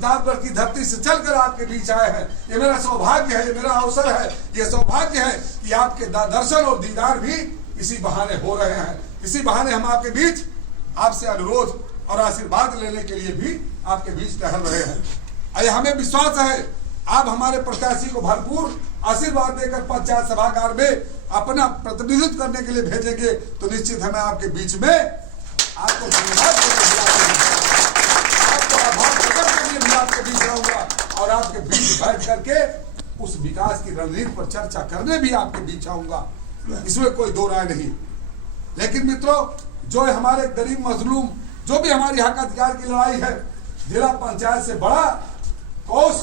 प्रतापगढ़ की धरती से चलकर आपके बीच आए हैं। ये मेरा सौभाग्य है, ये मेरा अवसर है, ये सौभाग्य है कि आपके दर्शन और दीदार भी इसी बहाने हो रहे हैं। इसी बहाने हम आपके बीच आपसे अनुरोध और आशीर्वाद लेने के लिए भी आपके बीच टहल रहे हैं। हमें विश्वास है आप हमारे प्रत्याशी को भरपूर आशीर्वाद देकर पंचायत सभागार में अपना प्रतिनिधित्व करने के लिए भेजेंगे तो निश्चित हमें आपके बीच में आपको धन्यवाद आभार प्रकट करने भी आपके बीच रहूंगा और आपके बीच बैठ करके उस विकास की रणनीति पर चर्चा करने भी आपके बीच आऊंगा, इसमें कोई दो राय नहीं। लेकिन मित्रों, जो हमारे गरीब मजलूम, जो भी हमारी हक अधिकार की लड़ाई है, जिला पंचायत से बड़ा कोष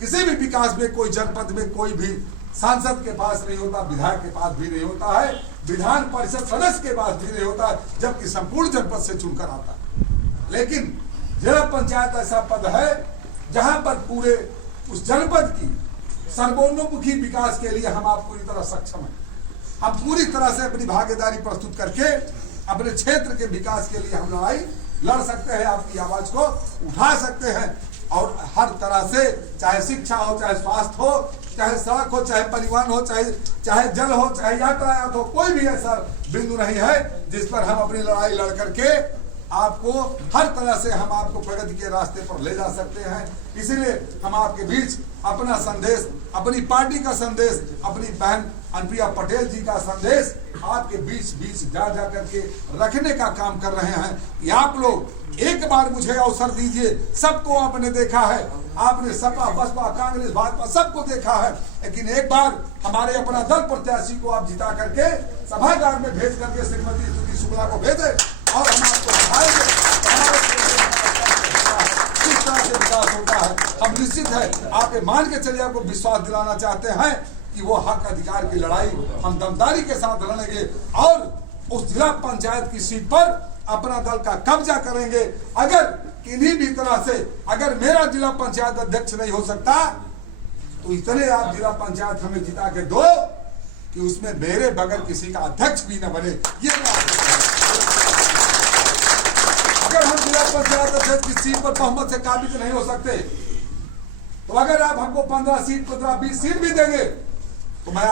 किसी भी विकास में, कोई जनपद में कोई भी सांसद के पास नहीं होता, विधायक के पास भी नहीं होता है, विधान परिषद सदस्य के पास भी नहीं होता है, जबकि संपूर्ण जनपद से चुनकर आता है। लेकिन जिला पंचायत ऐसा पद है जहां पर पूरे उस जनपद की सर्वोन्मुखी विकास के लिए हम आप पूरी तरह सक्षम हैं। हम पूरी तरह से अपनी भागीदारी प्रस्तुत करके अपने क्षेत्र के विकास के लिए हम लड़ाई लड़ सकते हैं, आपकी आवाज को उठा सकते हैं और हर तरह से, चाहे शिक्षा हो, चाहे स्वास्थ्य हो, चाहे सड़क हो, चाहे परिवहन हो, चाहे जल हो, चाहे यातायात हो, कोई भी ऐसा बिंदु नहीं है जिस पर हम अपनी लड़ाई लड़ करके आपको हर तरह से हम आपको प्रगति के रास्ते पर ले जा सकते हैं। इसीलिए हम आपके बीच अपना संदेश, अपनी पार्टी का संदेश, अपनी बहन अनुप्रिया पटेल जी का संदेश आपके बीच जा करके रखने का काम कर रहे हैं कि आप लोग एक बार मुझे अवसर दीजिए। सबको आपने देखा है, आपने सपा, बसपा, कांग्रेस, भाजपा सबको देखा है, लेकिन एक बार हमारे अपना दल प्रत्याशी को आप जिता करके सभागार में भेज करके श्रीमती स्तुति शुक्ला को भेजे और हम आपको दिखाएंगे किस तरह से विकास होता है। हम निश्चित है आप मान के चलिए, आपको विश्वास दिलाना चाहते हैं कि वो हक अधिकार की लड़ाई हम दमदारी के साथ लड़ेंगे और उस जिला पंचायत की सीट पर अपना दल का कब्जा करेंगे। अगर किन्हीं भी तरह से अगर मेरा जिला पंचायत अध्यक्ष नहीं हो सकता तो इतने आप जिला पंचायत हमें जिता के दो कि उसमें मेरे बगैर किसी का अध्यक्ष भी न बने। ये अगर हम जिला पंचायत अध्यक्ष की सीट पर बहुमत से काबिज नहीं हो सकते तो अगर आप हमको 15 सीट, 15, 20 सीट भी देंगे तो मैं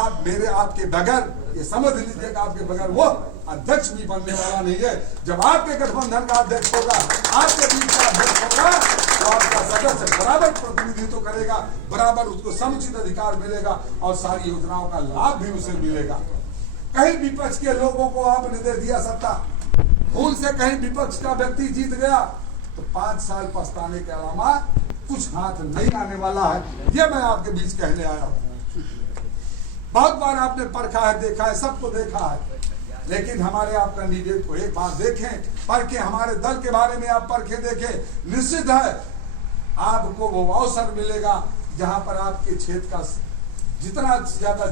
आपके बगैर ये समझ लीजिए कि आपके बगैर वो अध्यक्ष भी बनने वाला नहीं है। जब आपके गठबंधन का अध्यक्ष होगा, आपके बीच का अध्यक्ष होगा तो आपका सदस्य बराबर प्रतिनिधित्व करेगा, बराबर उसको समुचित अधिकार मिलेगा और सारी योजनाओं का लाभ भी उसे मिलेगा। कहीं विपक्ष के लोगों को आपने दे दिया सत्ता, भूल से कहीं विपक्ष का व्यक्ति जीत गया तो 5 साल पछताने के अलावा कुछ हाथ नहीं आने वाला है। ये मैं आपके बीच कहने आया हूँ। बहुत बार आपने परखा है, देखा है, सबको देखा है, लेकिन हमारे आप कैंडिडेट को एक बार देखें, परखे, हमारे दल के बारे में आप परखे देखें। निश्चित है आपको वो अवसर मिलेगा जहां पर आपके क्षेत्र का जितना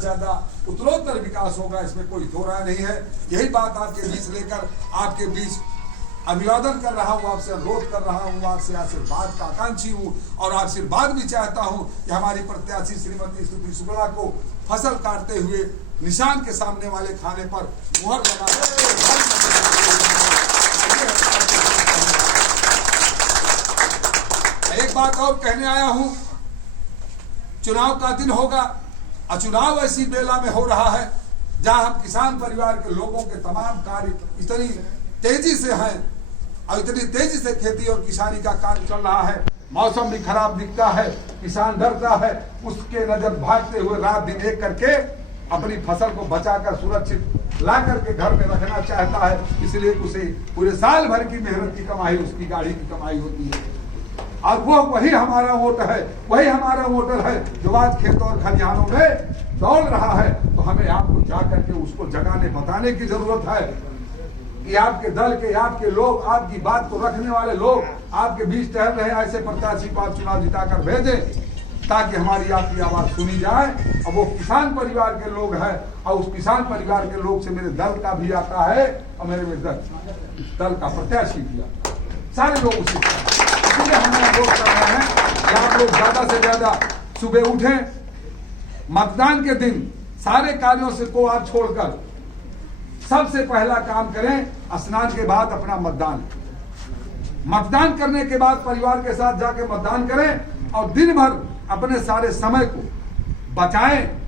ज्यादा उत्तरोत्तर विकास होगा, इसमें कोई दो राय नहीं है। यही बात आपके बीच लेकर आपके बीच अभिवादन कर रहा हूँ, आपसे अनुरोध कर रहा हूँ, आपसे आशीर्वाद का आकांक्षी हूँ और आशीर्वाद भी चाहता हूँ कि हमारी प्रत्याशी श्रीमती स्तुति शुक्ला को फसल काटते हुए निशान के सामने वाले खाने पर मुहर लगा। एक बात और कहने आया हूँ, चुनाव का दिन होगा और चुनाव ऐसी बेला में हो रहा है जहां हम किसान परिवार के लोगों के तमाम कार्य इतनी तेजी से हैं और इतनी तेजी से खेती और किसानी का कार्य चल रहा है। मौसम भी खराब दिखता है, किसान डरता है, उसके नजर भागते हुए रात दिन एक करके अपनी फसल को बचाकर सुरक्षित ला करके घर में रखना चाहता है। इसलिए उसे पूरे साल भर की मेहनत की कमाई उसकी गाड़ी की कमाई होती है और वो वही हमारा वोट है, वही हमारा वोटर है जो आज खेतों और खलिहानों में दौड़ रहा है। तो हमें आपको जा करके उसको जगाने बताने की जरूरत है कि आपके दल के, आपके लोग, आपकी बात को रखने वाले लोग आपके बीच टहल रहे। ऐसे प्रत्याशी को आप चुनाव जिताकर भेजें ताकि हमारी आपकी आवाज सुनी जाए। और वो किसान परिवार के लोग हैं और उस किसान परिवार के लोग से मेरे दल का भी आता है और मेरे दल का प्रत्याशी भी आता है, सारे लोग उसी इसलिए हम अनुरोध कर रहे हैं कि आप लोग ज्यादा से ज्यादा सुबह उठें, मतदान के दिन सारे कार्यों से को आप छोड़कर सबसे पहला काम करें, स्नान के बाद अपना मतदान। मतदान करने के बाद परिवार के साथ जाके मतदान करें और दिन भर अपने सारे समय को बचाएं